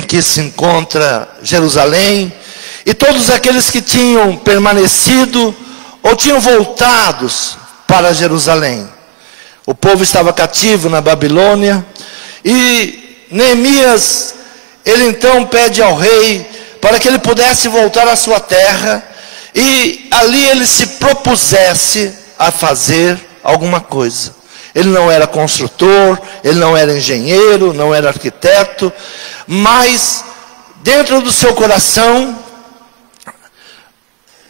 que se encontra Jerusalém, e todos aqueles que tinham permanecido ou tinham voltados para Jerusalém. O povo estava cativo na Babilônia, e Neemias, ele então pede ao rei para que ele pudesse voltar à sua terra, e ali ele se propusesse a fazer alguma coisa. Ele não era construtor, ele não era engenheiro, não era arquiteto, mas dentro do seu coração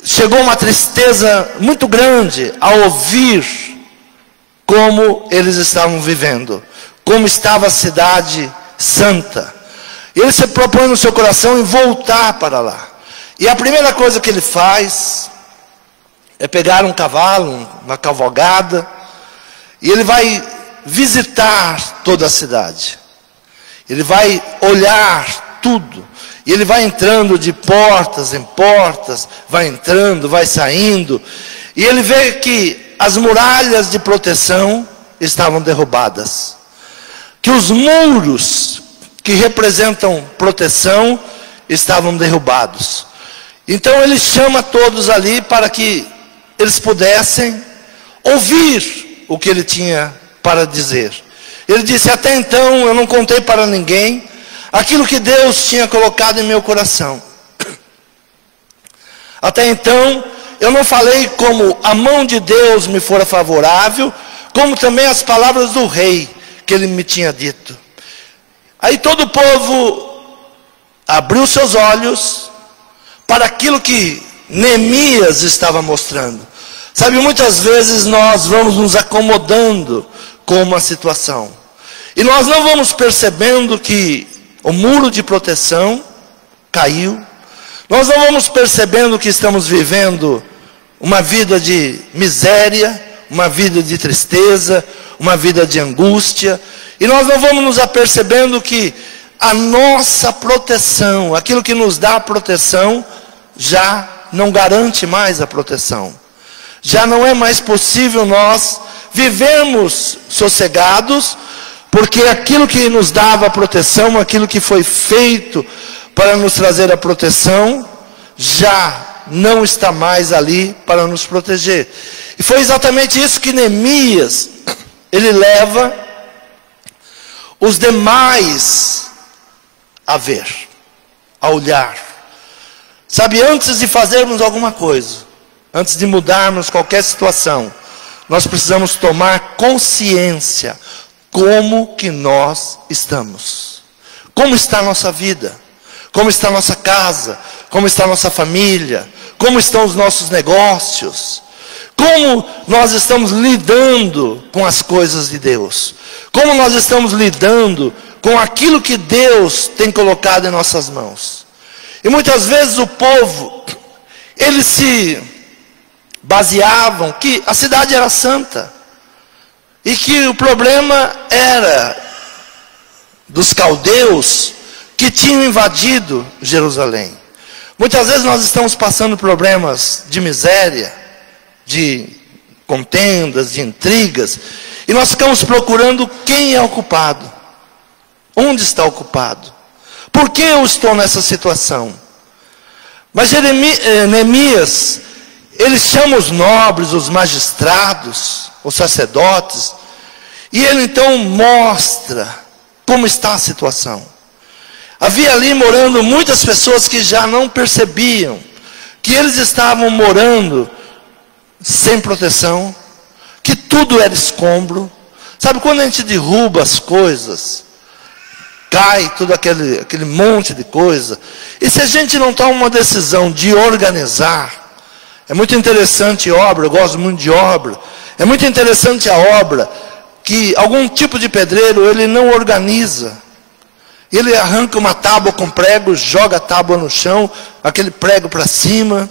chegou uma tristeza muito grande ao ouvir como eles estavam vivendo, como estava a cidade santa. Ele se propõe no seu coração em voltar para lá. E a primeira coisa que ele faz é pegar um cavalo, uma cavalgada, e ele vai visitar toda a cidade. Ele vai olhar tudo. E ele vai entrando de portas em portas, vai entrando, vai saindo. E ele vê que as muralhas de proteção estavam derrubadas. Que os muros que representam proteção estavam derrubados. Então ele chama todos ali para que eles pudessem ouvir o que ele tinha para dizer. Ele disse: até então eu não contei para ninguém aquilo que Deus tinha colocado em meu coração. Até então eu não falei como a mão de Deus me fora favorável, como também as palavras do rei que ele me tinha dito. Aí todo o povo abriu seus olhos para aquilo que Neemias estava mostrando. Sabe, muitas vezes nós vamos nos acomodando com uma situação, e nós não vamos percebendo que o muro de proteção caiu. Nós não vamos percebendo que estamos vivendo uma vida de miséria, uma vida de tristeza, uma vida de angústia. E nós não vamos nos apercebendo que a nossa proteção, aquilo que nos dá a proteção, já não garante mais a proteção. Já não é mais possível nós vivermos sossegados, porque aquilo que nos dava a proteção, aquilo que foi feito para nos trazer a proteção, já não está mais ali para nos proteger. E foi exatamente isso que Neemias, ele leva os demais a ver, a olhar. Sabe, antes de fazermos alguma coisa, antes de mudarmos qualquer situação, nós precisamos tomar consciência como que nós estamos. Como está a nossa vida? Como está a nossa casa? Como está a nossa família? Como estão os nossos negócios? Como nós estamos lidando com as coisas de Deus? Como nós estamos lidando com aquilo que Deus tem colocado em nossas mãos? E muitas vezes o povo, eles se baseavam que a cidade era santa, e que o problema era dos caldeus que tinham invadido Jerusalém. Muitas vezes nós estamos passando problemas de miséria, de contendas, de intrigas, e nós ficamos procurando quem é o culpado. Onde está o culpado? Por que eu estou nessa situação? Mas Neemias, ele chama os nobres, os magistrados, os sacerdotes, e ele então mostra como está a situação. Havia ali morando muitas pessoas que já não percebiam que eles estavam morando sem proteção, que tudo era escombro. Sabe, quando a gente derruba as coisas, cai tudo aquele monte de coisa, e se a gente não toma uma decisão de organizar, é muito interessante a obra, eu gosto muito de obra, é muito interessante a obra, que algum tipo de pedreiro, ele não organiza, ele arranca uma tábua com prego, joga a tábua no chão, aquele prego para cima,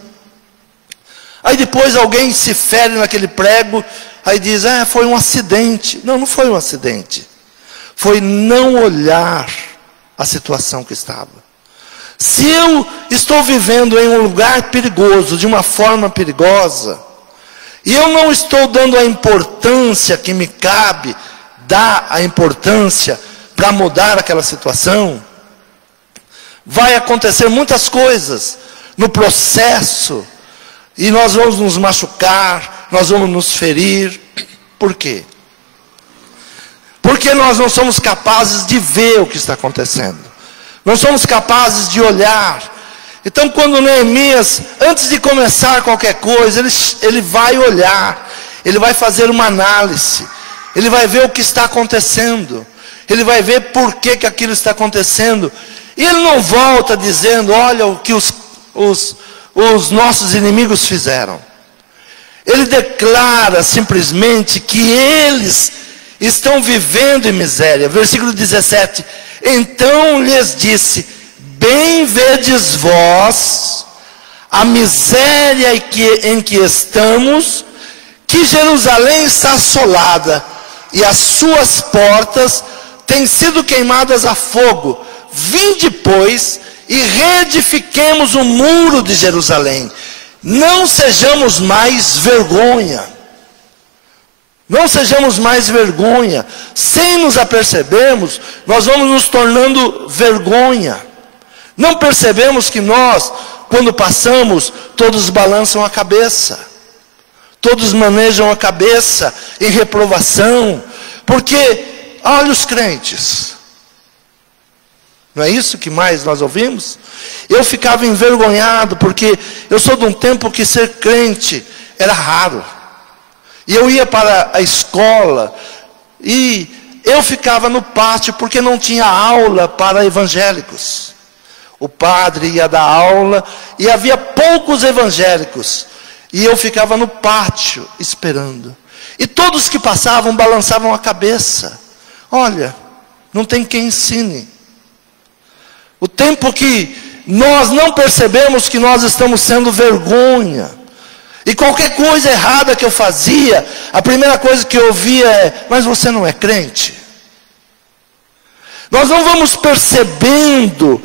aí depois alguém se fere naquele prego, aí diz, foi um acidente. Não, não foi um acidente, foi não olhar a situação que estava. Se eu estou vivendo em um lugar perigoso, de uma forma perigosa, e eu não estou dando a importância que me cabe dar a importância para mudar aquela situação, vai acontecer muitas coisas no processo, e nós vamos nos machucar, nós vamos nos ferir. Por quê? Porque nós não somos capazes de ver o que está acontecendo, não somos capazes de olhar. Então, quando Neemias, antes de começar qualquer coisa, ele vai olhar, ele vai fazer uma análise, ele vai ver o que está acontecendo, ele vai ver por que aquilo está acontecendo, e ele não volta dizendo: olha o que os nossos inimigos fizeram. Ele declara simplesmente que eles estão vivendo em miséria. Versículo 17: então lhes disse: bem vedes vós a miséria em que estamos, que Jerusalém está assolada, e as suas portas têm sido queimadas a fogo. Vinde, pois, e reedifiquemos o muro de Jerusalém. Não sejamos mais vergonha. Não sejamos mais vergonha. Sem nos apercebermos, nós vamos nos tornando vergonha. Não percebemos que nós, quando passamos, todos balançam a cabeça. Todos manejam a cabeça em reprovação. Porque, olha os crentes. Não é isso que mais nós ouvimos? Eu ficava envergonhado, porque eu sou de um tempo que ser crente era raro. E eu ia para a escola, e eu ficava no pátio, porque não tinha aula para evangélicos. O padre ia dar aula, e havia poucos evangélicos. E eu ficava no pátio, esperando. E todos que passavam, balançavam a cabeça. Olha, não tem quem ensine. O tempo que nós não percebemos que nós estamos sendo vergonha. E qualquer coisa errada que eu fazia, a primeira coisa que eu ouvia é: mas você não é crente? Nós não vamos percebendo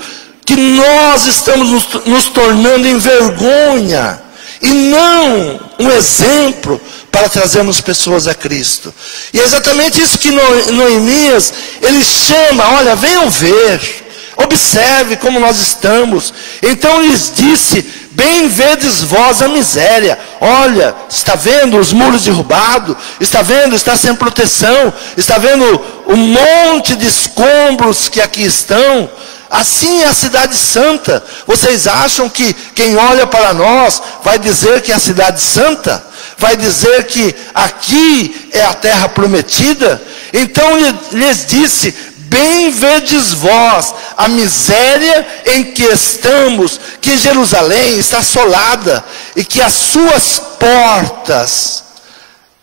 que nós estamos nos tornando em vergonha, e não um exemplo para trazermos pessoas a Cristo. E é exatamente isso que Neemias, ele chama: olha, venham ver. Observe como nós estamos. Então lhes disse: bem vedes vós a miséria. Olha, está vendo os muros derrubados? Está vendo, está sem proteção? Está vendo o monte de escombros que aqui estão? Assim é a cidade santa. Vocês acham que quem olha para nós vai dizer que é a cidade santa? Vai dizer que aqui é a terra prometida? Então lhes disse: bem vedes vós a miséria em que estamos, que Jerusalém está assolada, e que as suas portas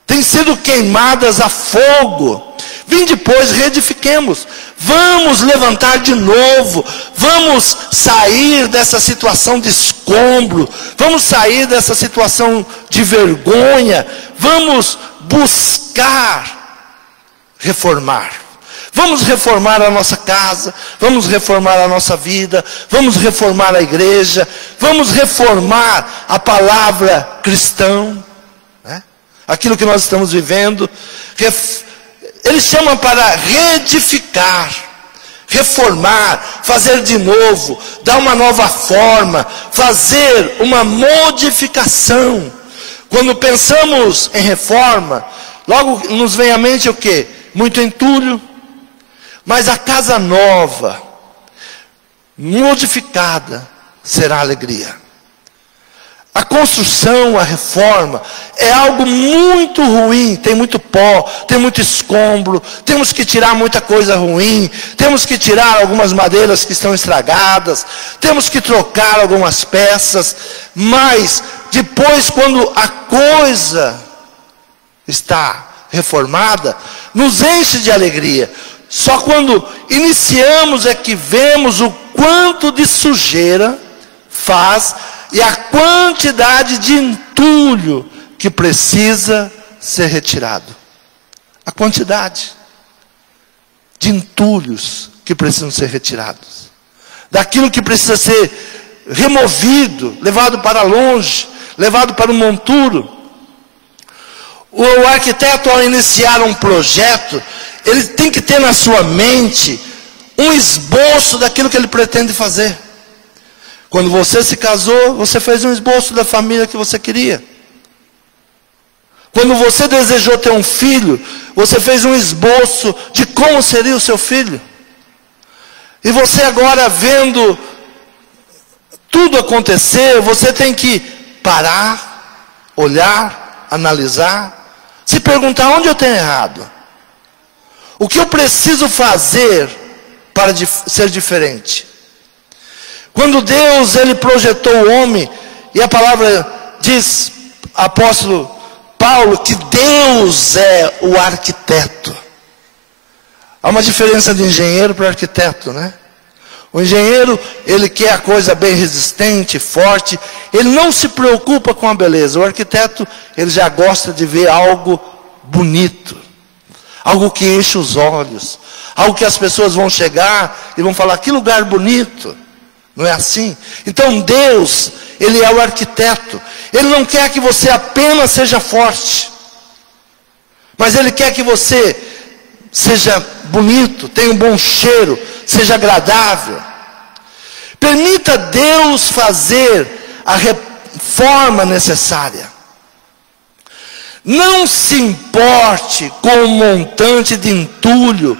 têm sido queimadas a fogo. Vinde, pois, reedifiquemos. Vamos levantar de novo. Vamos sair dessa situação de escombro. Vamos sair dessa situação de vergonha. Vamos buscar reformar. Vamos reformar a nossa casa, vamos reformar a nossa vida, vamos reformar a igreja, vamos reformar a palavra cristão, né? Aquilo que nós estamos vivendo. Ele chama para reedificar, reformar, fazer de novo, dar uma nova forma, fazer uma modificação. Quando pensamos em reforma, logo nos vem à mente o quê? Muito entulho. Mas a casa nova, modificada, será alegria. A construção, a reforma, é algo muito ruim. Tem muito pó, tem muito escombro, temos que tirar muita coisa ruim, temos que tirar algumas madeiras que estão estragadas, temos que trocar algumas peças. Mas depois, quando a coisa está reformada, nos enche de alegria. Só quando iniciamos é que vemos o quanto de sujeira faz e a quantidade de entulho que precisa ser retirado. A quantidade de entulhos que precisam ser retirados. Daquilo que precisa ser removido, levado para longe, levado para o monturo. O arquiteto, ao iniciar um projeto, ele tem que ter na sua mente um esboço daquilo que ele pretende fazer. Quando você se casou, você fez um esboço da família que você queria. Quando você desejou ter um filho, você fez um esboço de como seria o seu filho. E você agora vendo tudo acontecer, você tem que parar, olhar, analisar, se perguntar onde eu tenho errado. O que eu preciso fazer para ser diferente? Quando Deus, Ele projetou o homem, e a palavra diz, apóstolo Paulo, que Deus é o arquiteto. Há uma diferença de engenheiro para arquiteto, né? O engenheiro, ele quer a coisa bem resistente, forte, ele não se preocupa com a beleza. O arquiteto, ele já gosta de ver algo bonito, algo que enche os olhos, algo que as pessoas vão chegar e vão falar, que lugar bonito. Não é assim? Então Deus, Ele é o arquiteto. Ele não quer que você apenas seja forte, mas Ele quer que você seja bonito, tenha um bom cheiro, seja agradável. Permita Deus fazer a reforma necessária. Não se importe com o montante de entulho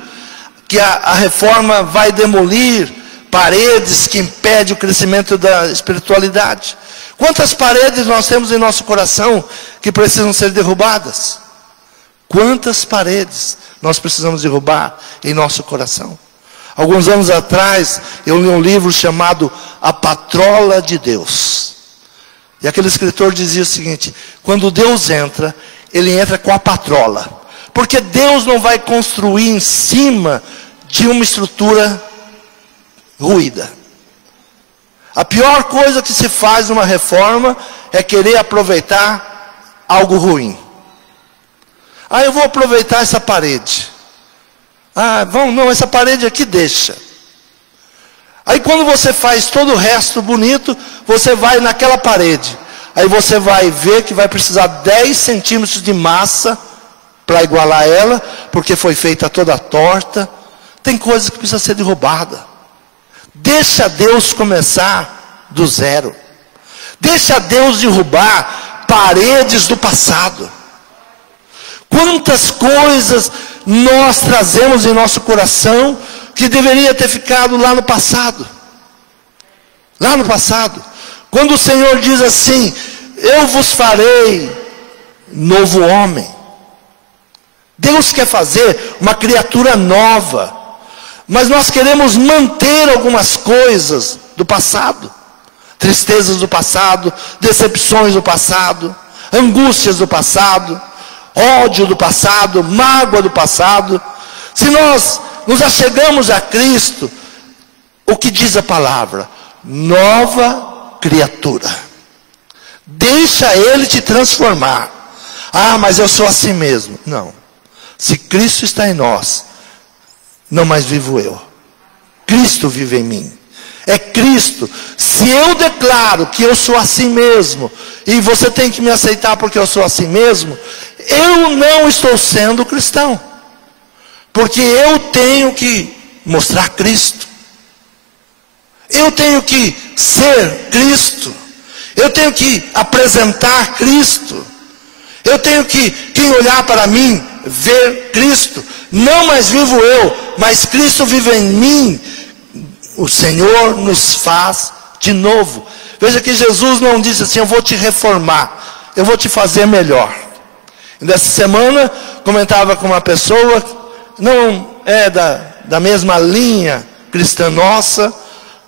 que a reforma vai demolir, paredes que impedem o crescimento da espiritualidade. Quantas paredes nós temos em nosso coração que precisam ser derrubadas? Quantas paredes nós precisamos derrubar em nosso coração? Alguns anos atrás, eu li um livro chamado A Patrola de Deus. E aquele escritor dizia o seguinte: quando Deus entra, Ele entra com a patrola. Porque Deus não vai construir em cima de uma estrutura ruída. A pior coisa que se faz numa reforma é querer aproveitar algo ruim. Eu vou aproveitar essa parede. Não, essa parede aqui deixa. Aí quando você faz todo o resto bonito, você vai naquela parede. Aí você vai ver que vai precisar 10 centímetros de massa para igualar ela, porque foi feita toda torta. Tem coisas que precisam ser derrubadas. Deixa Deus começar do zero. Deixa Deus derrubar paredes do passado. Quantas coisas nós trazemos em nosso coração que deveria ter ficado lá no passado. Lá no passado. Quando o Senhor diz assim: eu vos farei novo homem. Deus quer fazer uma criatura nova. Mas nós queremos manter algumas coisas do passado. Tristezas do passado, decepções do passado, angústias do passado, ódio do passado, mágoa do passado. Se nós nos achegamos a Cristo, o que diz a palavra? Nova criatura. Deixa Ele te transformar. Mas eu sou assim mesmo. Não. Se Cristo está em nós, não mais vivo eu. Cristo vive em mim. É Cristo. Se eu declaro que eu sou assim mesmo, e você tem que me aceitar porque eu sou assim mesmo, eu não estou sendo cristão. Porque eu tenho que mostrar Cristo. Eu tenho que ser Cristo. Eu tenho que apresentar Cristo. Eu tenho que, quem olhar para mim, ver Cristo. Não mais vivo eu, mas Cristo vive em mim. O Senhor nos faz de novo. Veja que Jesus não disse assim: eu vou te reformar, eu vou te fazer melhor. E nessa semana, comentava com uma pessoa, não é da mesma linha cristã nossa.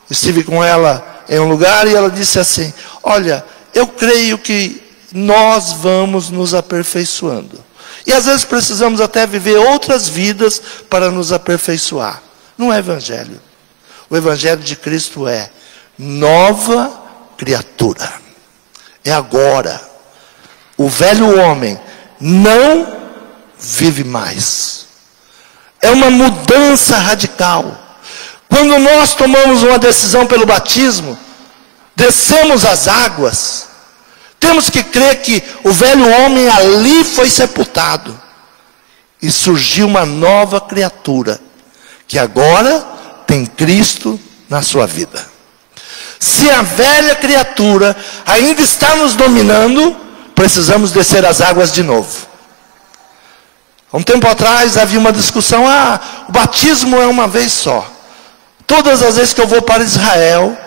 Estive com ela em um lugar e ela disse assim: olha, eu creio que nós vamos nos aperfeiçoando. E às vezes precisamos até viver outras vidas para nos aperfeiçoar. Não é evangelho. O evangelho de Cristo é nova criatura. É agora. O velho homem não vive mais. É uma mudança radical. Quando nós tomamos uma decisão pelo batismo, descemos as águas, temos que crer que o velho homem ali foi sepultado. E surgiu uma nova criatura, que agora tem Cristo na sua vida. Se a velha criatura ainda está nos dominando, precisamos descer as águas de novo. Há um tempo atrás havia uma discussão, o batismo é uma vez só. Todas as vezes que eu vou para Israel,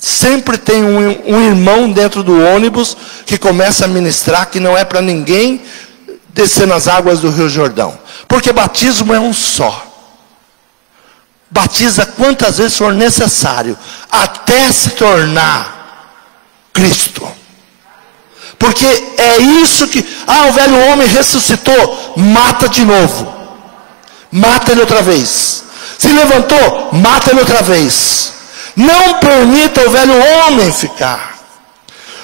sempre tem um irmão dentro do ônibus que começa a ministrar que não é para ninguém descer nas águas do Rio Jordão. Porque batismo é um só. Batiza quantas vezes for necessário, até se tornar Cristo. Porque é isso que, o velho homem ressuscitou, mata de novo. Mata ele outra vez. Se levantou, mata ele outra vez. Não permita o velho homem ficar.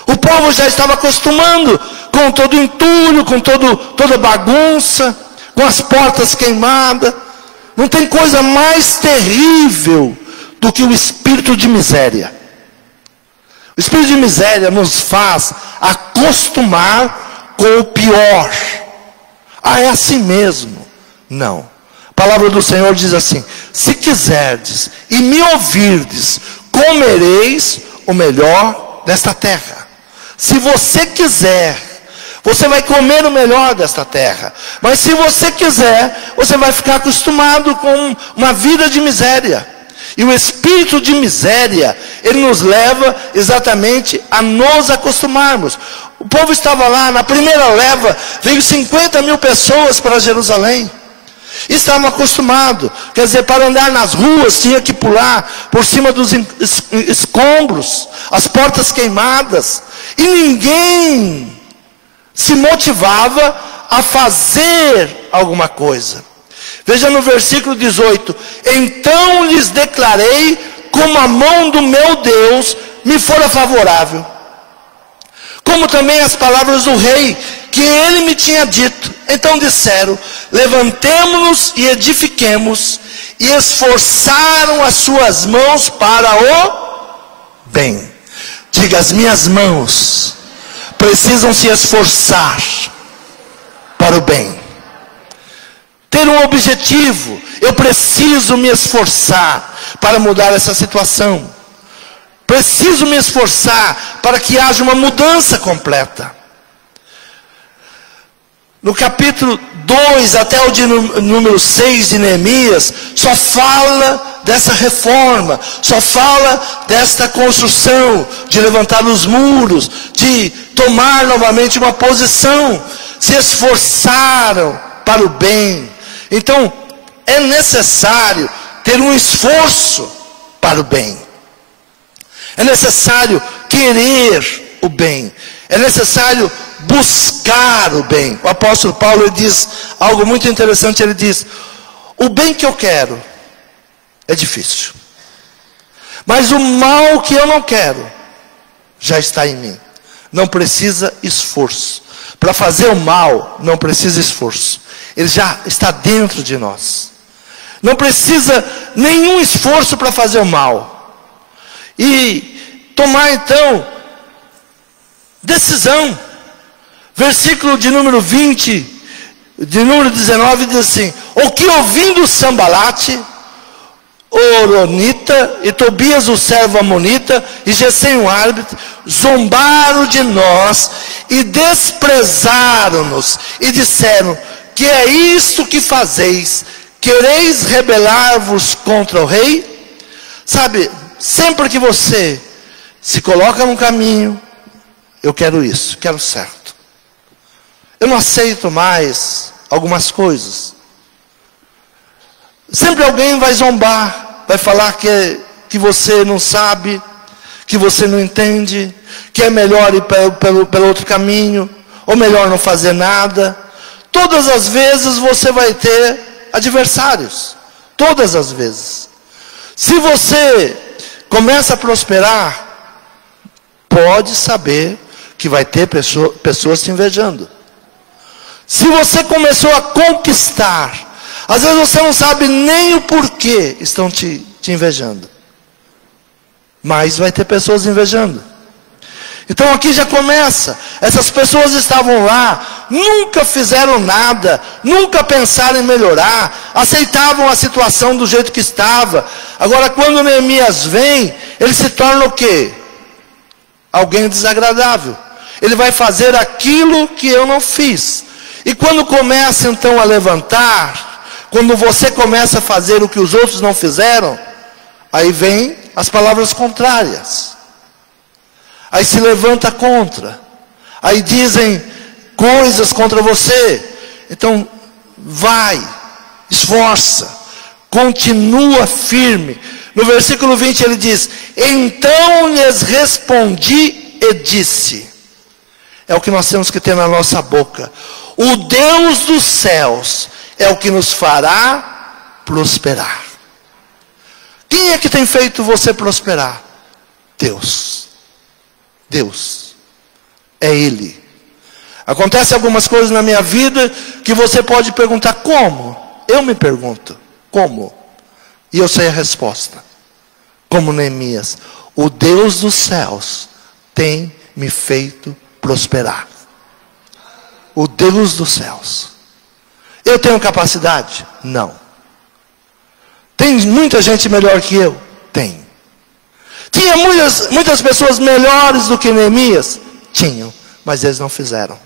O povo já estava acostumando com todo entulho, com toda bagunça, com as portas queimadas. Não tem coisa mais terrível do que o espírito de miséria. O espírito de miséria nos faz acostumar com o pior. É assim mesmo. Não. A palavra do Senhor diz assim: se quiserdes e me ouvirdes, comereis o melhor desta terra. Se você quiser, você vai comer o melhor desta terra. Mas se você quiser, você vai ficar acostumado com uma vida de miséria. E o espírito de miséria, ele nos leva exatamente a nos acostumarmos. O povo estava lá, na primeira leva, veio 50 mil pessoas para Jerusalém. Estavam acostumados, quer dizer, para andar nas ruas tinha que pular por cima dos escombros, as portas queimadas, e ninguém se motivava a fazer alguma coisa. Veja no versículo 18: então lhes declarei como a mão do meu Deus me fora favorável, como também as palavras do rei que ele me tinha dito. Então disseram: levantemo-nos e edifiquemos, e esforçaram as suas mãos para o bem. Diga: as minhas mãos precisam se esforçar para o bem. Ter um objetivo, eu preciso me esforçar para mudar essa situação. Preciso me esforçar para que haja uma mudança completa. No capítulo 2 até o de número 6 de Neemias, só fala dessa reforma, só fala desta construção, de levantar os muros, de tomar novamente uma posição. Se esforçaram para o bem. Então, é necessário ter um esforço para o bem. É necessário querer o bem. É necessário buscar o bem. O apóstolo Paulo, ele diz algo muito interessante. Ele diz: o bem que eu quero é difícil, mas o mal que eu não quero já está em mim. Não precisa esforço. Para fazer o mal não precisa esforço. Ele já está dentro de nós. Não precisa nenhum esforço para fazer o mal. E tomar então decisão. Versículo de número 20, de número 19, diz assim: o que ouvindo Sambalate, Oronita, e Tobias o servo Amonita, e Gesem o árbitro, zombaram de nós, e desprezaram-nos, e disseram: que é isto que fazeis? Quereis rebelar-vos contra o rei? Sabe, sempre que você se coloca num caminho, eu quero isso, quero certo. Eu não aceito mais algumas coisas. Sempre alguém vai zombar, vai falar que você não sabe, que você não entende, que é melhor ir pelo outro caminho, ou melhor não fazer nada. Todas as vezes você vai ter adversários. Todas as vezes. Se você começa a prosperar, pode saber que vai ter pessoas te invejando. Se você começou a conquistar, às vezes você não sabe nem o porquê estão te invejando. Mas vai ter pessoas invejando. Então aqui já começa. Essas pessoas estavam lá, nunca fizeram nada, nunca pensaram em melhorar, aceitavam a situação do jeito que estava. Agora quando Neemias vem, ele se torna o quê? Alguém desagradável. Ele vai fazer aquilo que eu não fiz. E quando começa então a levantar, quando você começa a fazer o que os outros não fizeram, aí vem as palavras contrárias. Aí se levanta contra. Aí dizem coisas contra você. Então, vai, esforça, continua firme. No versículo 20 ele diz: então lhes respondi e disse. É o que nós temos que ter na nossa boca. O Deus dos céus é o que nos fará prosperar. Quem é que tem feito você prosperar? Deus. Deus. É Ele. Acontece algumas coisas na minha vida que você pode perguntar como? Eu me pergunto, como? E eu sei a resposta. Como Neemias, o Deus dos céus tem me feito prosperar. O Deus dos céus. Eu tenho capacidade? Não. Tem muita gente melhor que eu? Tem. Tinha muitas pessoas melhores do que Neemias? Tinham, mas eles não fizeram.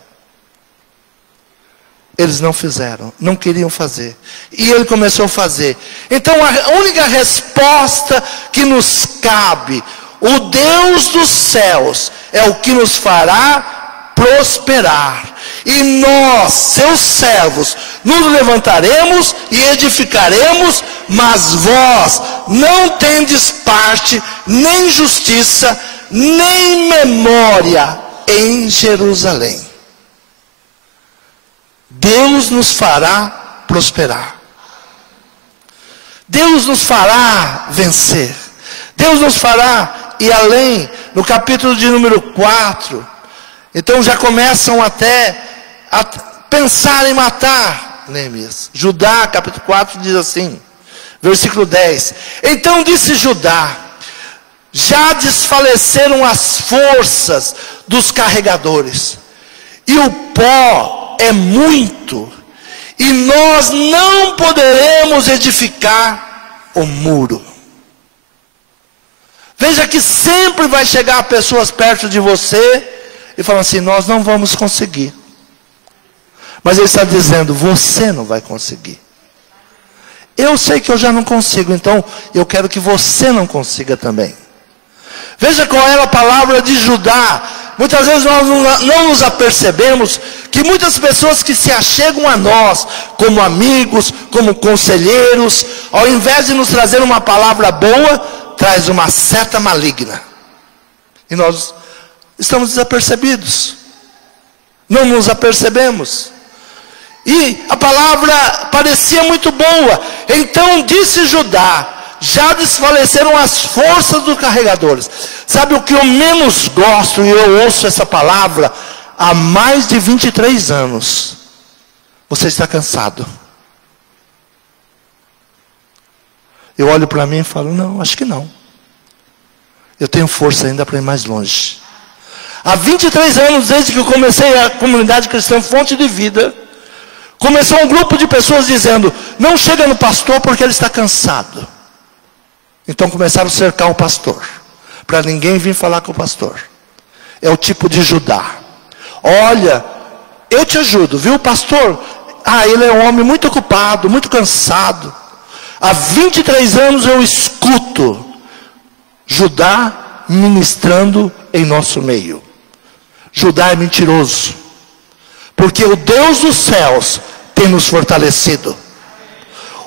Eles não fizeram, não queriam fazer. E ele começou a fazer. Então a única resposta que nos cabe, o Deus dos céus é o que nos fará prosperar. E nós, seus servos, nos levantaremos e edificaremos, mas vós não tendes parte, nem justiça, nem memória em Jerusalém. Deus nos fará prosperar. Deus nos fará vencer. Deus nos fará ir além. No capítulo de número 4, então já começam até a pensar em matar Neemias. Judá, capítulo 4, diz assim, versículo 10. Então disse Judá: já desfaleceram as forças dos carregadores, e o pó é muito, e nós não poderemos edificar o muro. Veja que sempre vai chegar pessoas perto de você e falam assim: nós não vamos conseguir. Mas ele está dizendo: você não vai conseguir. Eu sei que eu já não consigo, então eu quero que você não consiga também. Veja qual era a palavra de Judá. Muitas vezes nós não nos apercebemos que muitas pessoas que se achegam a nós, como amigos, como conselheiros, ao invés de nos trazer uma palavra boa, traz uma seta maligna. E nós estamos desapercebidos. Não nos apercebemos. E a palavra parecia muito boa. Então disse Judá: já desfaleceram as forças dos carregadores. Sabe o que eu menos gosto? E eu ouço essa palavra há mais de 23 anos. Você está cansado. Eu olho para mim e falo: não, acho que não. Eu tenho força ainda para ir mais longe. Há 23 anos, desde que eu comecei a comunidade cristã Fonte de Vida, começou um grupo de pessoas dizendo: não chega no pastor porque ele está cansado. Então começaram a cercar o pastor, para ninguém vir falar com o pastor. É o tipo de Judá. Olha, eu te ajudo, viu, pastor? Ele é um homem muito ocupado, muito cansado. Há 23 anos eu escuto Judá ministrando em nosso meio. Judá é mentiroso, porque o Deus dos céus tem nos fortalecido.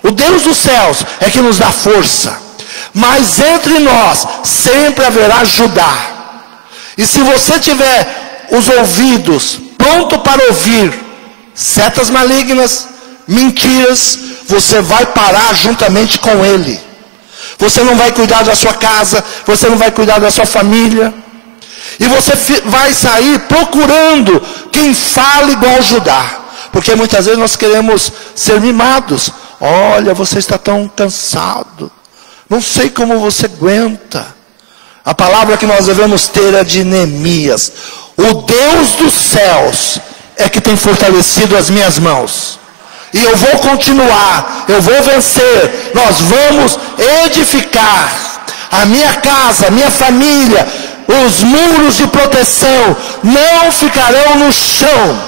O Deus dos céus é que nos dá força. Mas entre nós sempre haverá Judá. E se você tiver os ouvidos pronto para ouvir setas malignas, mentiras, você vai parar juntamente com ele. Você não vai cuidar da sua casa, você não vai cuidar da sua família. E você vai sair procurando quem fala igual Judá. Porque muitas vezes nós queremos ser mimados. Olha, você está tão cansado. Não sei como você aguenta. A palavra que nós devemos ter é de Neemias: o Deus dos céus é que tem fortalecido as minhas mãos. E eu vou continuar, eu vou vencer. Nós vamos edificar. a minha casa, a minha família, os muros de proteção não ficarão no chão.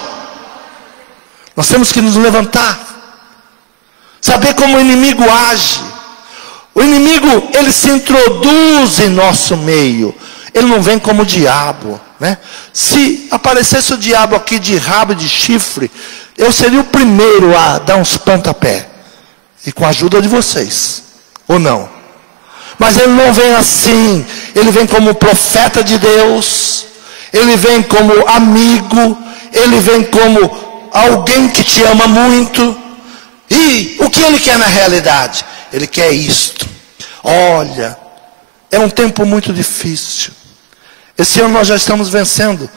Nós temos que nos levantar, saber como o inimigo age. O inimigo, ele se introduz em nosso meio. Ele não vem como o diabo, né? Se aparecesse o diabo aqui de rabo e de chifre, eu seria o primeiro a dar uns pontapé. E com a ajuda de vocês, ou não? Mas ele não vem assim. Ele vem como profeta de Deus. Ele vem como amigo. Ele vem como alguém que te ama muito. E o que ele quer na realidade? Ele quer isto. Olha, é um tempo muito difícil. Esse ano nós já estamos vencendo.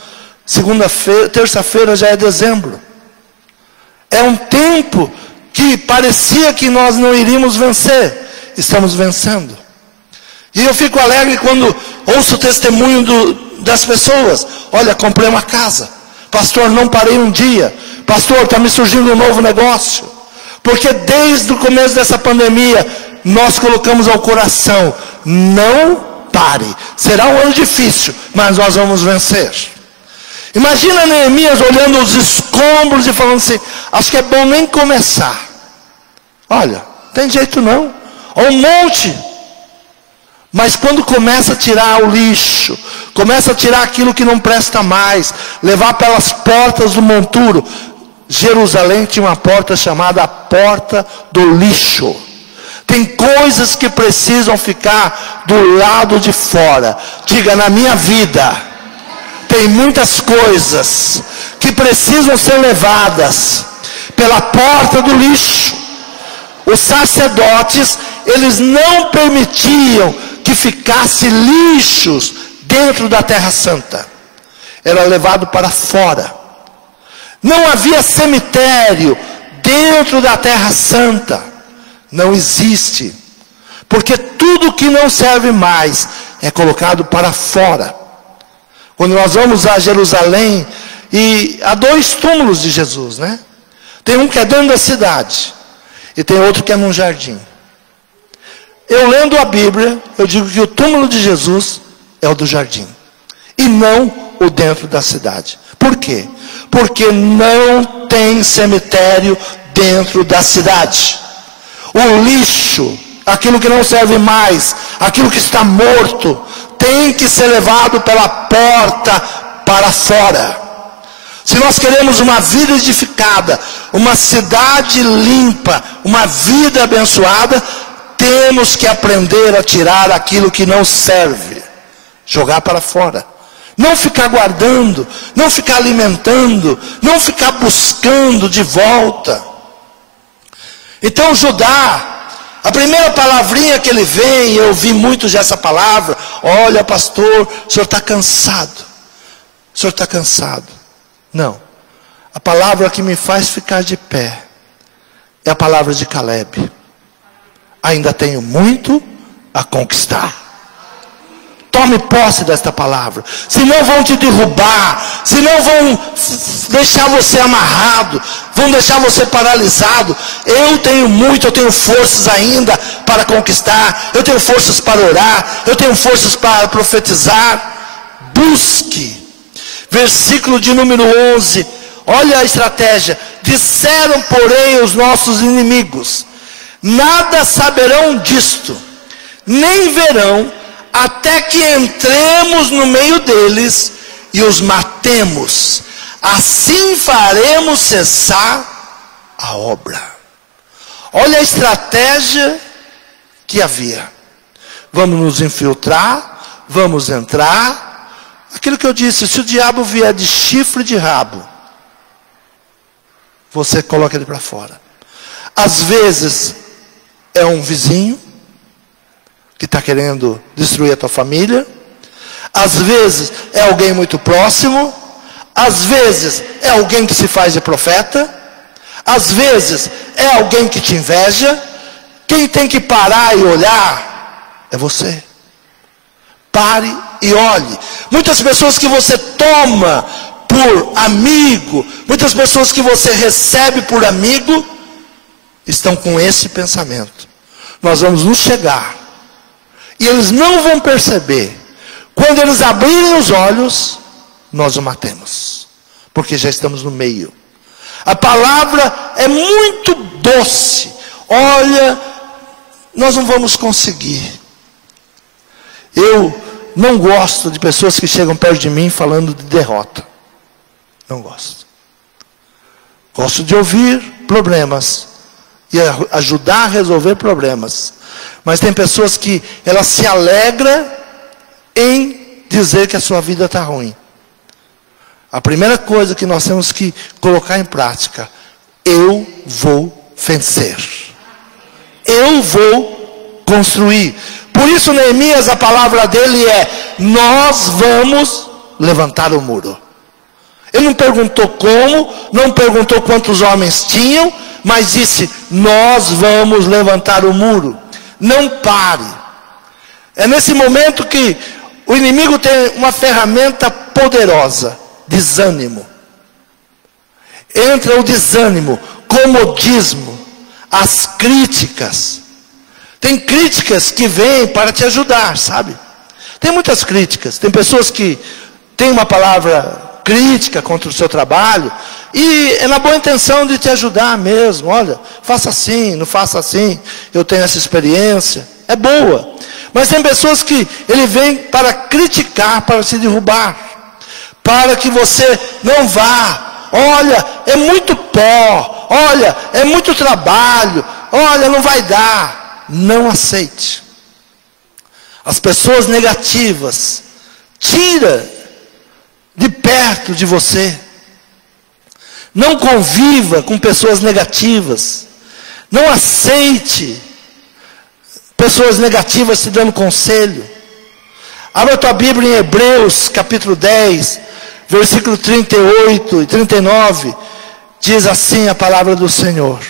Segunda-feira, terça-feira já é dezembro. É um tempo que parecia que nós não iríamos vencer. Estamos vencendo. E eu fico alegre quando ouço o testemunho das pessoas. Olha, comprei uma casa. Pastor, não parei um dia. Pastor, está me surgindo um novo negócio. Porque desde o começo dessa pandemia, nós colocamos ao coração, não pare. Será um ano difícil, mas nós vamos vencer. Imagina Neemias olhando os escombros e falando assim, acho que é bom nem começar. Olha, não tem jeito não. Olha um monte. Mas quando começa a tirar o lixo, começa a tirar aquilo que não presta mais, levar pelas portas do monturo. Jerusalém tinha uma porta chamada a porta do lixo. Tem coisas que precisam ficar do lado de fora. Diga, na minha vida, tem muitas coisas que precisam ser levadas pela porta do lixo. Os sacerdotes, eles não permitiam que ficasse lixos dentro da Terra Santa. Era levado para fora. Não havia cemitério dentro da Terra Santa. Não existe. Porque tudo que não serve mais é colocado para fora. Quando nós vamos a Jerusalém, e há 2 túmulos de Jesus, né? Tem um que é dentro da cidade, e tem outro que é num jardim. Eu lendo a Bíblia, eu digo que o túmulo de Jesus é o do jardim, e não o dentro da cidade. Por quê? Porque não tem cemitério dentro da cidade. O lixo, aquilo que não serve mais, aquilo que está morto, tem que ser levado pela porta para fora. Se nós queremos uma vida edificada, uma cidade limpa, uma vida abençoada, temos que aprender a tirar aquilo que não serve, jogar para fora. Não ficar guardando, não ficar alimentando, não ficar buscando de volta. Então Judá, a primeira palavrinha que ele vem, eu ouvi muito já essa palavra, olha pastor, o senhor está cansado. O senhor está cansado. Não, a palavra que me faz ficar de pé, é a palavra de Caleb. Ainda tenho muito a conquistar. Tome posse desta palavra. Senão vão te derrubar. Senão vão deixar você amarrado. Vão deixar você paralisado. Eu tenho muito, eu tenho forças ainda para conquistar. Eu tenho forças para orar. Eu tenho forças para profetizar. Busque. Versículo de número 11. Olha a estratégia. Disseram, porém, os nossos inimigos: nada saberão disto, nem verão, até que entremos no meio deles e os matemos. Assim faremos cessar a obra. Olha a estratégia que havia. Vamos nos infiltrar, vamos entrar. Aquilo que eu disse, se o diabo vier de chifre de rabo, você coloca ele para fora. Às vezes é um vizinho que está querendo destruir a tua família. Às vezes é alguém muito próximo. Às vezes é alguém que se faz de profeta. Às vezes é alguém que te inveja. Quem tem que parar e olhar é você. Pare e olhe. Muitas pessoas que você toma por amigo, muitas pessoas que você recebe por amigo, estão com esse pensamento. Nós vamos nos chegar E eles não vão perceber. Quando eles abrirem os olhos, nós o matemos. Porque já estamos no meio. A palavra é muito doce. Olha, nós não vamos conseguir. Eu não gosto de pessoas que chegam perto de mim falando de derrota. Não gosto. Gosto de ouvir problemas e ajudar a resolver problemas. Mas tem pessoas que elas se alegram em dizer que a sua vida está ruim. A primeira coisa que nós temos que colocar em prática: eu vou vencer. Eu vou construir. Por isso Neemias, a palavra dele é: nós vamos levantar o muro. Ele não perguntou como, não perguntou quantos homens tinham, mas disse: nós vamos levantar o muro. Não pare. É nesse momento que o inimigo tem uma ferramenta poderosa: desânimo. Entra o desânimo, comodismo, as críticas. Tem críticas que vêm para te ajudar, sabe? Tem muitas críticas. Tem pessoas que têm uma palavra crítica contra o seu trabalho e é na boa intenção de te ajudar mesmo. Olha, faça assim, não faça assim. Eu tenho essa experiência. É boa. Mas tem pessoas que ele vem para criticar, para se derrubar, para que você não vá. Olha, é muito pó. Olha, é muito trabalho. Olha, não vai dar. Não aceite. As pessoas negativas, tira de perto de você. Não conviva com pessoas negativas. Não aceite pessoas negativas te dando conselho. Abra a tua Bíblia em Hebreus capítulo 10, versículo 38 e 39. Diz assim a palavra do Senhor: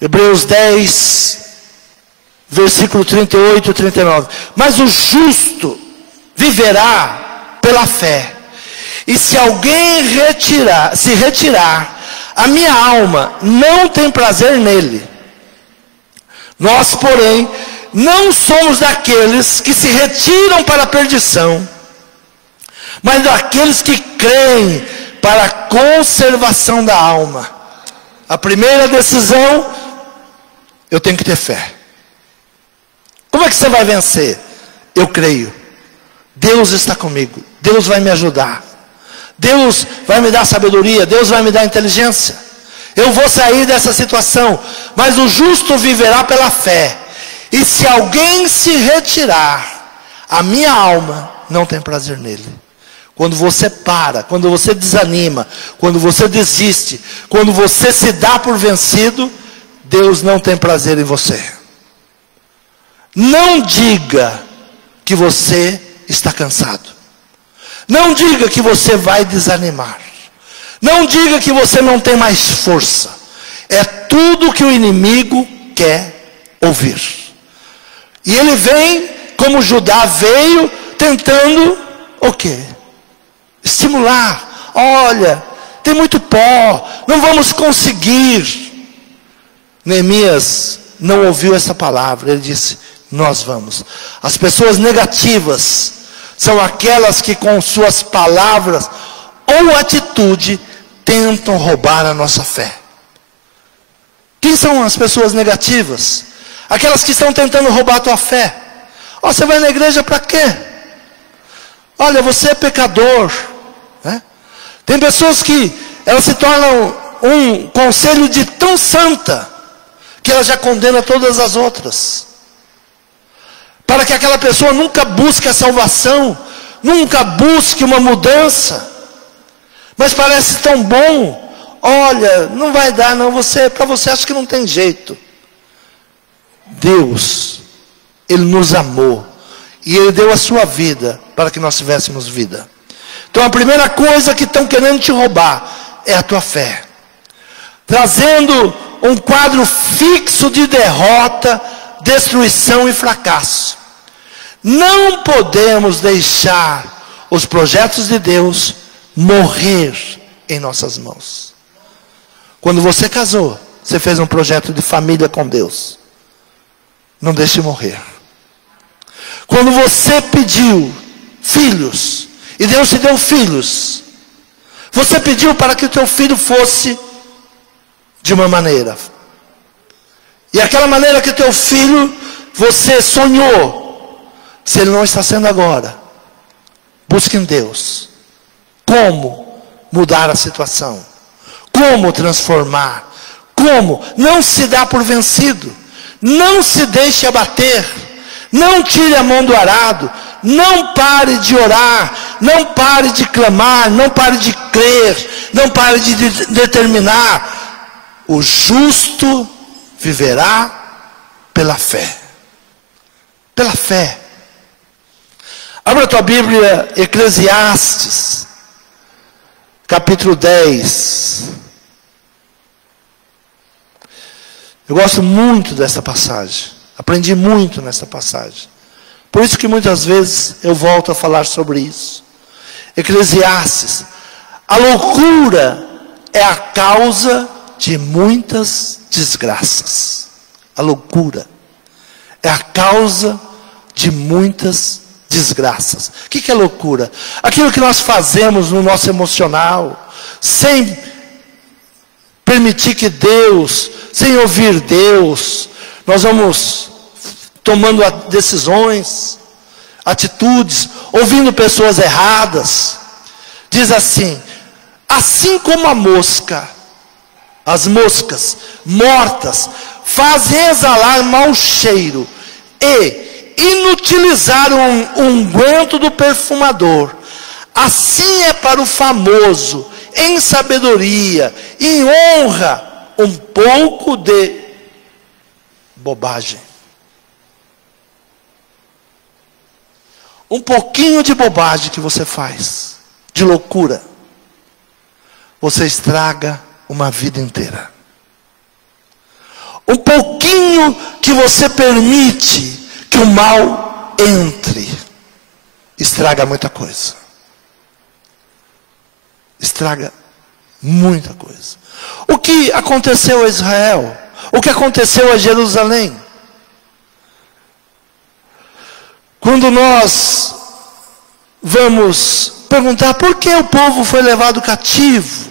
Hebreus 10, versículo 38 e 39. Mas o justo viverá pela fé. E se alguém se retirar, a minha alma não tem prazer nele. Nós, porém, não somos daqueles que se retiram para a perdição, mas daqueles que creem para a conservação da alma. A primeira decisão: eu tenho que ter fé. Como é que você vai vencer? Eu creio. Deus está comigo. Deus vai me ajudar. Deus vai me dar sabedoria. Deus vai me dar inteligência. Eu vou sair dessa situação. Mas o justo viverá pela fé. E se alguém se retirar, a minha alma não tem prazer nele. Quando você para, quando você desanima, quando você desiste, quando você se dá por vencido, Deus não tem prazer em você. Não diga que você está cansado. Não diga que você vai desanimar. Não diga que você não tem mais força. É tudo que o inimigo quer ouvir. E ele vem, como Judá veio, tentando o quê? Estimular. Olha, tem muito pó, não vamos conseguir. Neemias não ouviu essa palavra. Ele disse: nós vamos. As pessoas negativas são aquelas que com suas palavras ou atitude tentam roubar a nossa fé. Quem são as pessoas negativas? Aquelas que estão tentando roubar a tua fé. Oh, você vai na igreja para quê? Olha, você é pecador, né? Tem pessoas que elas se tornam um conselho de tão santa que ela já condena todas as outras, para que aquela pessoa nunca busque a salvação, nunca busque uma mudança. Mas parece tão bom. Olha, não vai dar não, para você acha que não tem jeito. Deus, Ele nos amou e Ele deu a sua vida para que nós tivéssemos vida. Então a primeira coisa que estão querendo te roubar é a tua fé, trazendo um quadro fixo de derrota, destruição e fracasso. Não podemos deixar os projetos de Deus morrer em nossas mãos. Quando você casou, você fez um projeto de família com Deus, não deixe morrer. Quando você pediu filhos, e Deus te deu filhos, você pediu para que o teu filho fosse de uma maneira, e aquela maneira que o teu filho, você sonhou, se ele não está sendo agora, busque em Deus como mudar a situação, como transformar, como não se dá por vencido, não se deixe abater, não tire a mão do arado, não pare de orar, não pare de clamar, não pare de crer, não pare de determinar. O justo viverá pela fé. Pela fé. Abra a tua Bíblia, Eclesiastes, capítulo 10. Eu gosto muito dessa passagem. Aprendi muito nessa passagem. Por isso que muitas vezes eu volto a falar sobre isso. Eclesiastes. A loucura é a causa de muitas desgraças. A loucura é a causa de muitas desgraças. O que é loucura? Aquilo que nós fazemos no nosso emocional, sem permitir que Deus, sem ouvir Deus, nós vamos tomando decisões, atitudes, ouvindo pessoas erradas. Diz assim: assim como a mosca, as moscas mortas fazem exalar mau cheiro e inutilizar o unguento do perfumador, assim é para o famoso em sabedoria e em honra um pouco de bobagem. Um pouquinho de bobagem que você faz, de loucura, você estraga uma vida inteira. Um pouquinho que você permite que o mal entre, estraga muita coisa. Estraga muita coisa. O que aconteceu a Israel? O que aconteceu a Jerusalém? Quando nós vamos perguntar por que o povo foi levado cativo,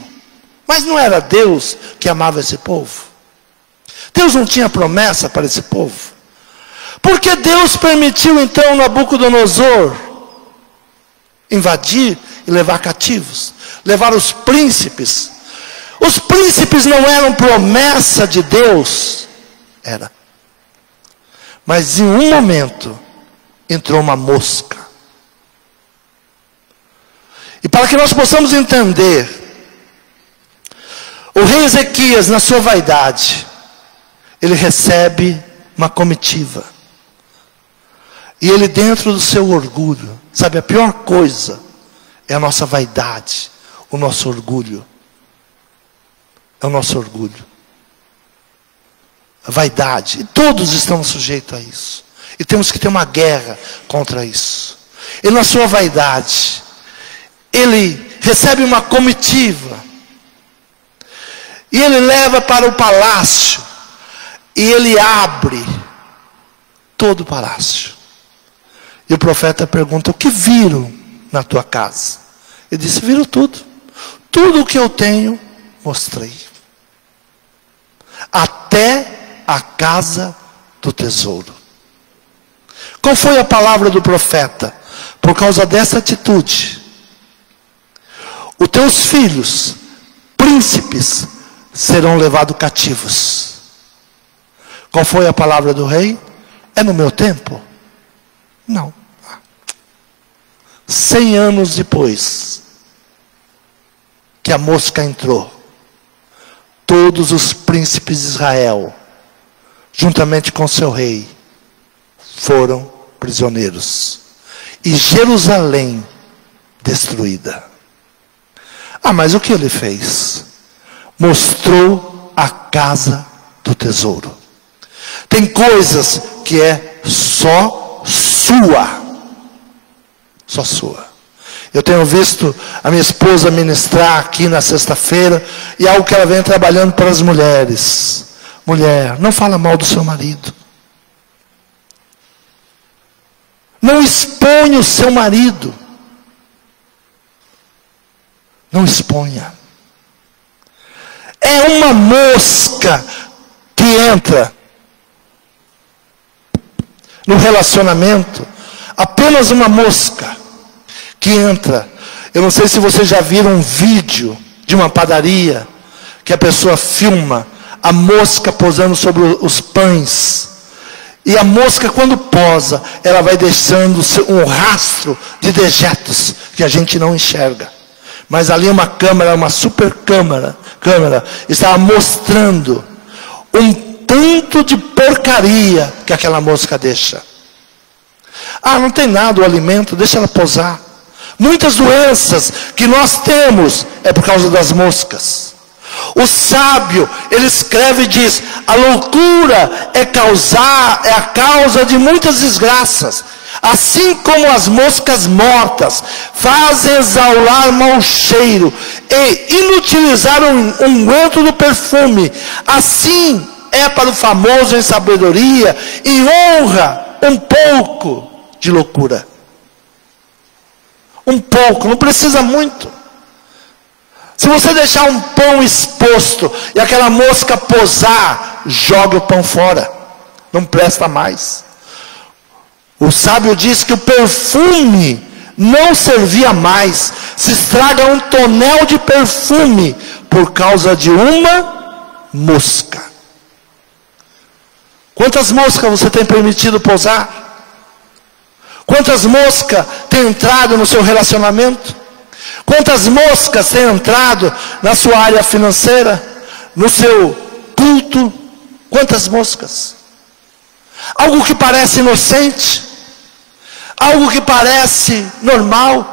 mas não era Deus que amava esse povo? Deus não tinha promessa para esse povo? Por que Deus permitiu então Nabucodonosor invadir e levar cativos? Levar os príncipes? Os príncipes não eram promessa de Deus? Era. Mas em um momento entrou uma mosca. E para que nós possamos entender, o rei Ezequias, na sua vaidade, ele recebe uma comitiva. E ele, dentro do seu orgulho, sabe, a pior coisa é a nossa vaidade, o nosso orgulho. É o nosso orgulho. A vaidade. E todos estamos sujeitos a isso. E temos que ter uma guerra contra isso. E na sua vaidade, ele recebe uma comitiva. E ele leva para o palácio. E ele abre todo o palácio. E o profeta pergunta: o que viram na tua casa? Ele disse: viram tudo. Tudo o que eu tenho, mostrei. Até a casa do tesouro. Qual foi a palavra do profeta? Por causa dessa atitude, os teus filhos, príncipes, serão levados cativos. Qual foi a palavra do rei? É no meu tempo? Não. 100 anos depois que a mosca entrou, todos os príncipes de Israel, juntamente com seu rei, foram prisioneiros. E Jerusalém destruída. Ah, mas o que ele fez? Mostrou a casa do tesouro. Tem coisas que é só sua. Só sua. Eu tenho visto a minha esposa ministrar aqui na sexta-feira, e algo que ela vem trabalhando para as mulheres. Mulher, não fala mal do seu marido. Não exponha o seu marido. Não exponha. É uma mosca que entra no relacionamento. Apenas uma mosca que entra. Eu não sei se vocês já viram um vídeo de uma padaria que a pessoa filma a mosca posando sobre os pães. E a mosca, quando posa, ela vai deixando um rastro de dejetos que a gente não enxerga. Mas ali uma câmera, uma super câmera, estava mostrando um tanto de porcaria que aquela mosca deixa. Ah, não tem nada o alimento, deixa ela posar. Muitas doenças que nós temos é por causa das moscas. O sábio, ele escreve e diz: a loucura é a causa de muitas desgraças. Assim como as moscas mortas fazem exalar mau cheiro e inutilizar um unguento do perfume, assim é para o famoso em sabedoria e honra um pouco de loucura. Um pouco, não precisa muito. Se você deixar um pão exposto e aquela mosca posar, joga o pão fora. Não presta mais. O sábio diz que o perfume não servia mais. Se estraga um tonel de perfume por causa de uma mosca. Quantas moscas você tem permitido pousar? Quantas moscas têm entrado no seu relacionamento? Quantas moscas têm entrado na sua área financeira? No seu culto? Quantas moscas? Algo que parece inocente, algo que parece normal,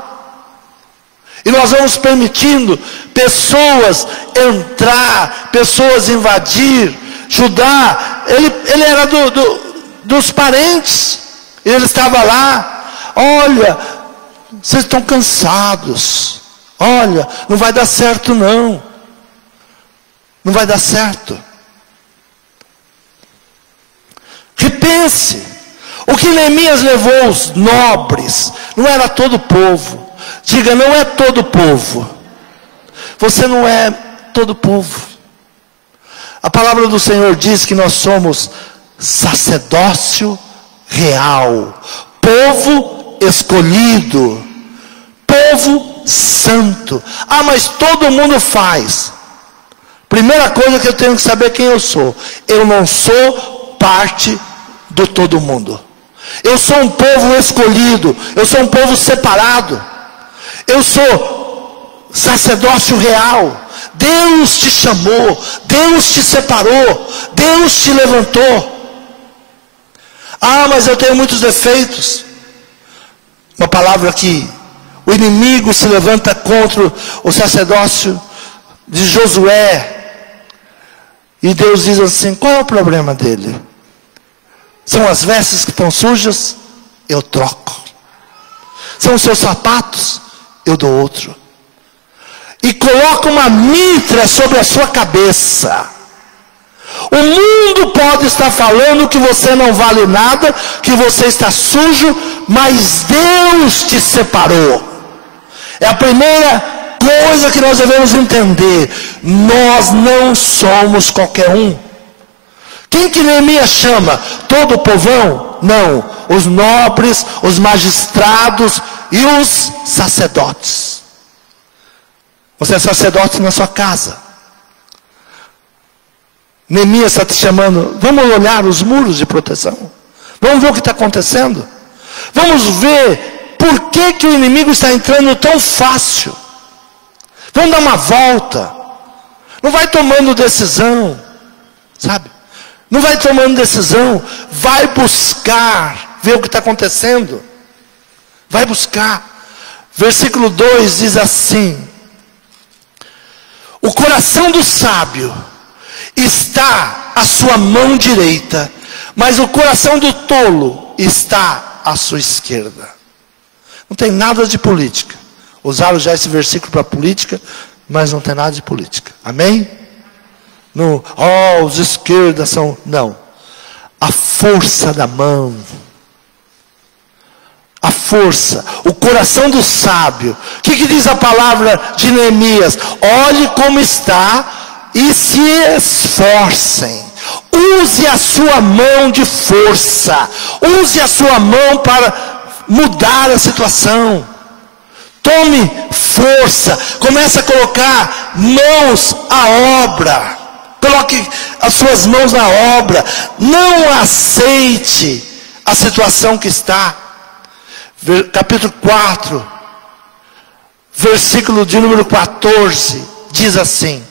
e nós vamos permitindo pessoas entrar, pessoas invadir. Judá, ele era dos parentes, ele estava lá. Olha, vocês estão cansados, olha, não vai dar certo não, não vai dar certo. Repense, o que Neemias levou os nobres, não era todo o povo. Diga, não é todo o povo. Você não é todo o povo. A palavra do Senhor diz que nós somos sacerdócio real, povo escolhido, povo santo. Ah, mas todo mundo faz. Primeira coisa que eu tenho que saber quem eu sou. Eu não sou parte do todo mundo. Eu sou um povo escolhido. Eu sou um povo separado. Eu sou sacerdócio real. Deus te chamou. Deus te separou. Deus te levantou. Ah, mas eu tenho muitos defeitos. Uma palavra que o inimigo se levanta contra o sacerdócio de Josué. E Deus diz assim: qual é o problema dele? São as vestes que estão sujas? Eu troco. São os seus sapatos? Eu dou outro. E coloca uma mitra sobre a sua cabeça. O mundo pode estar falando que você não vale nada, que você está sujo, mas Deus te separou. É a primeira coisa que nós devemos entender. Nós não somos qualquer um. Quem que Neemias chama? Todo o povão? Não. Os nobres, os magistrados e os sacerdotes. Você é sacerdote na sua casa. Neemias está te chamando. Vamos olhar os muros de proteção. Vamos ver o que está acontecendo. Vamos ver por que o inimigo está entrando tão fácil. Vamos dar uma volta. Não vai tomando decisão, sabe? Não vai tomando decisão. Vai buscar ver o que está acontecendo. Vai buscar. Versículo 2 diz assim: o coração do sábio está à sua mão direita, mas o coração do tolo está à sua esquerda. Não tem nada de política. Usaram já esse versículo para política, mas não tem nada de política. Amém? Os esquerdas são... Não. A força da mão. A força. O coração do sábio. O que diz a palavra de Neemias? Olhe como está e se esforcem. Use a sua mão de força. Use a sua mão para mudar a situação. Tome força. Comece a colocar mãos à obra. Coloque as suas mãos na obra. Não aceite a situação que está. Capítulo 4, versículo de número 14, diz assim: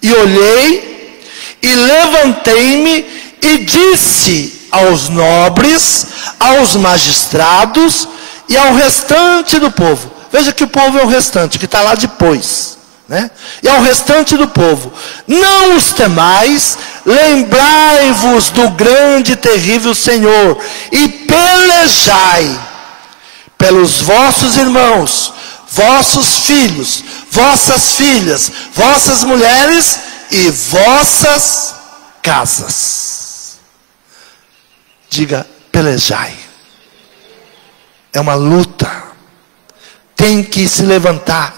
e olhei, e levantei-me, e disse aos nobres, aos magistrados, e ao restante do povo. Veja que o povo é o restante, que está lá depois, né? E ao restante do povo: não os temais, lembrai-vos do grande e terrível Senhor, e pelejai pelos vossos irmãos, vossos filhos, vossas filhas, vossas mulheres e vossas casas. Diga, pelejai. É uma luta. Tem que se levantar.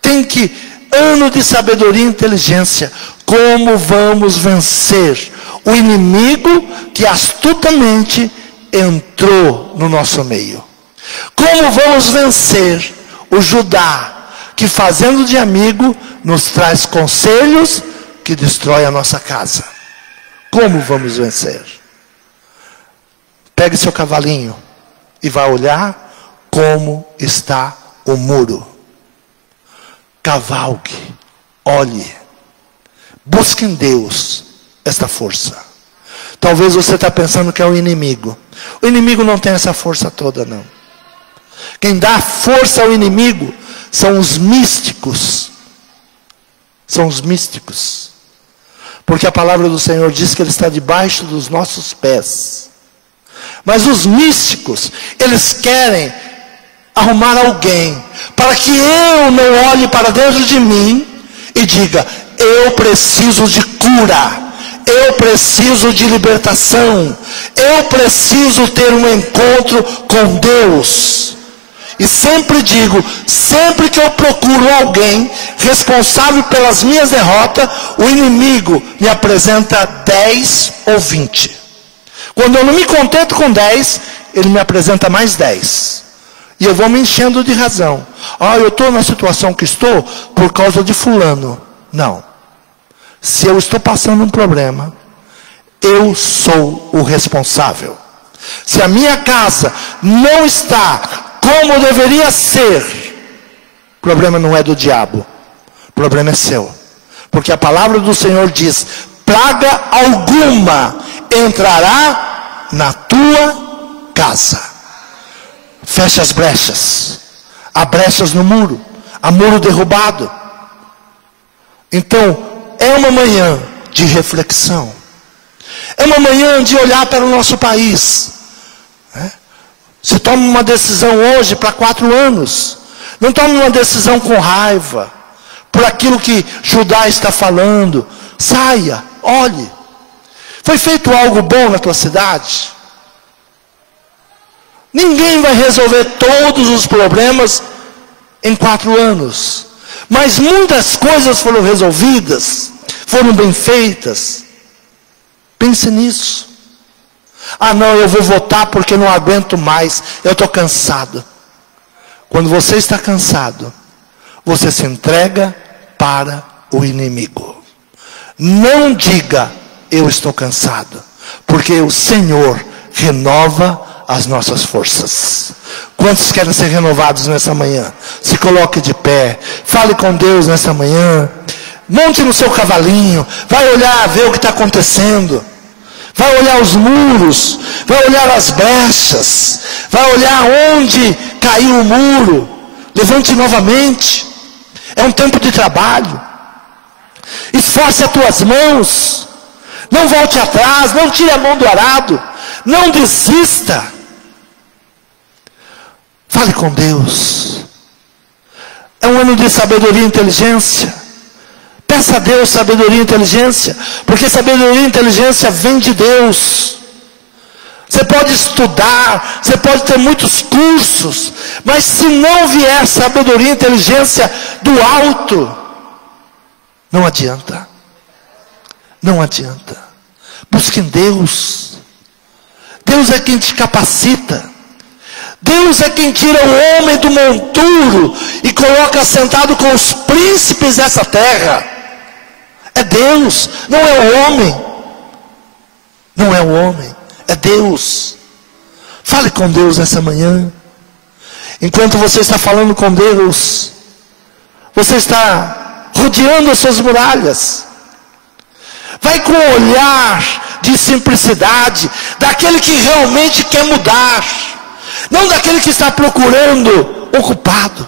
Tem que, ano de sabedoria e inteligência, como vamos vencer o inimigo que astutamente entrou no nosso meio. Como vamos vencer o Judá, que fazendo de amigo, nos traz conselhos que destrói a nossa casa. Como vamos vencer? Pegue seu cavalinho e vá olhar como está o muro. Cavalgue, olhe, busque em Deus esta força. Talvez você está pensando que é o inimigo. O inimigo não tem essa força toda, não. Quem dá força ao inimigo são os místicos. São os místicos. Porque a palavra do Senhor diz que Ele está debaixo dos nossos pés. Mas os místicos, eles querem arrumar alguém para que eu não olhe para dentro de mim e diga: eu preciso de cura, eu preciso de libertação, eu preciso ter um encontro com Deus. E sempre digo, sempre que eu procuro alguém responsável pelas minhas derrotas, o inimigo me apresenta 10 ou 20. Quando eu não me contento com 10, ele me apresenta mais 10. E eu vou me enchendo de razão. Eu estou na situação que estou por causa de fulano. Não. Se eu estou passando um problema, eu sou o responsável. Se a minha casa não está como deveria ser, o problema não é do diabo, o problema é seu. Porque a palavra do Senhor diz: praga alguma entrará na tua casa. Feche as brechas. Há brechas no muro, há muro derrubado. Então, é uma manhã de reflexão. É uma manhã de olhar para o nosso país. Você toma uma decisão hoje para 4 anos. Não tome uma decisão com raiva por aquilo que Judá está falando. Saia, olhe. Foi feito algo bom na tua cidade? Ninguém vai resolver todos os problemas em 4 anos. Mas muitas coisas foram resolvidas, foram bem feitas. Pense nisso. Não, eu vou votar porque não aguento mais, eu estou cansado. Quando você está cansado, você se entrega para o inimigo. Não diga: eu estou cansado, porque o Senhor renova as nossas forças. Quantos querem ser renovados nessa manhã? Se coloque de pé, fale com Deus nessa manhã, monte no seu cavalinho, vai olhar, ver o que está acontecendo. Vai olhar os muros, vai olhar as brechas, vai olhar onde caiu o muro. Levante novamente. É um tempo de trabalho. Esforce as tuas mãos. Não volte atrás, não tire a mão do arado. Não desista. Fale com Deus. É um ano de sabedoria e inteligência. Peça a Deus sabedoria e inteligência, porque sabedoria e inteligência vem de Deus. Você pode estudar, você pode ter muitos cursos, mas se não vier sabedoria e inteligência do alto, não adianta. Não adianta. Busque em Deus. Deus é quem te capacita. Deus é quem tira o homem do monturo e coloca sentado com os príncipes dessa terra. É Deus, não é o homem. Não é o homem, é Deus. Fale com Deus essa manhã. Enquanto você está falando com Deus, você está rodeando as suas muralhas. Vai com um olhar de simplicidade, daquele que realmente quer mudar, não daquele que está procurando ocupado.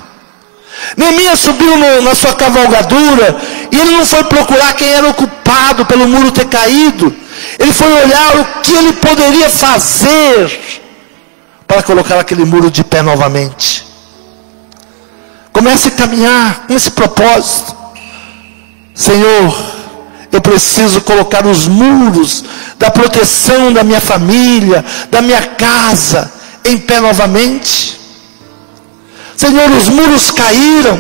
Neemias subiu na sua cavalgadura, e ele não foi procurar quem era ocupado pelo muro ter caído. Ele foi olhar o que ele poderia fazer para colocar aquele muro de pé novamente. Comece a caminhar com esse propósito. Senhor, eu preciso colocar os muros da proteção da minha família, da minha casa, em pé novamente. Senhor, os muros caíram,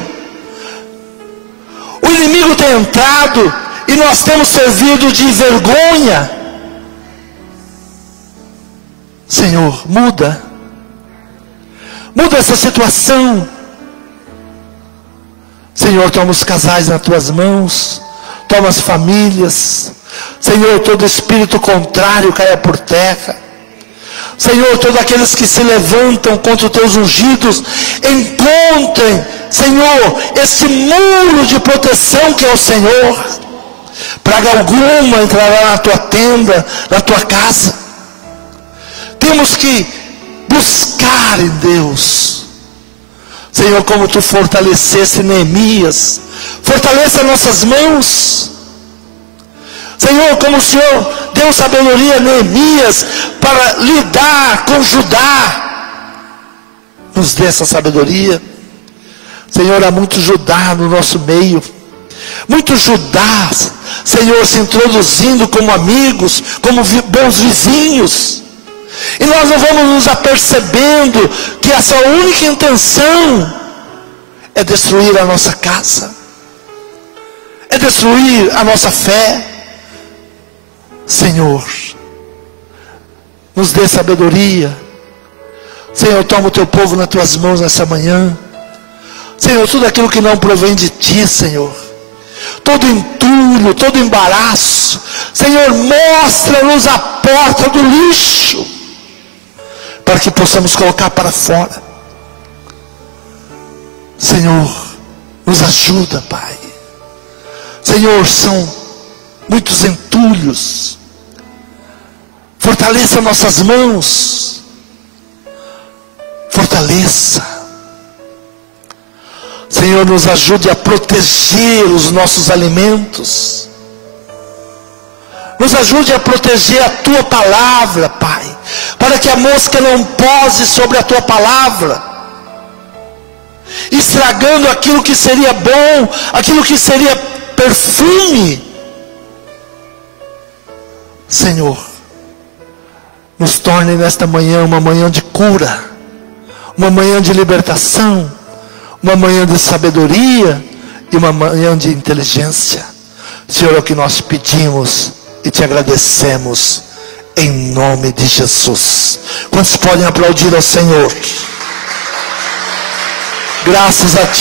o inimigo tem entrado, e nós temos servido de vergonha. Senhor, muda essa situação. Senhor, toma os casais nas tuas mãos, toma as famílias. Senhor, todo espírito contrário caia por terra. Senhor, todos aqueles que se levantam contra os teus ungidos, encontrem, Senhor, esse muro de proteção que é o Senhor. Praga alguma entrará na tua tenda, na tua casa. Temos que buscar em Deus. Senhor, como tu fortaleceste Neemias, fortaleça nossas mãos. Senhor, como o Senhor deu sabedoria a Neemias para lidar com Judá, nos dê essa sabedoria. Senhor, há muito Judá no nosso meio, muitos Judás, Senhor, se introduzindo como amigos, como bons vizinhos, e nós não vamos nos apercebendo que essa única intenção é destruir a nossa casa, é destruir a nossa fé. Senhor, nos dê sabedoria. Senhor, toma o teu povo nas tuas mãos nessa manhã. Senhor, tudo aquilo que não provém de ti, Senhor, todo entulho, todo embaraço, Senhor, mostra-nos a porta do lixo, para que possamos colocar para fora. Senhor, nos ajuda, Pai. Senhor, são muitos entulhos. Fortaleça nossas mãos. Fortaleça. Senhor, nos ajude a proteger os nossos alimentos. Nos ajude a proteger a tua palavra, Pai, para que a mosca não pose sobre a tua palavra, estragando aquilo que seria bom, aquilo que seria perfume. Senhor, nos torne nesta manhã uma manhã de cura, uma manhã de libertação, uma manhã de sabedoria e uma manhã de inteligência. Senhor, é o que nós pedimos e te agradecemos, em nome de Jesus. Quantos podem aplaudir ao Senhor? Graças a ti.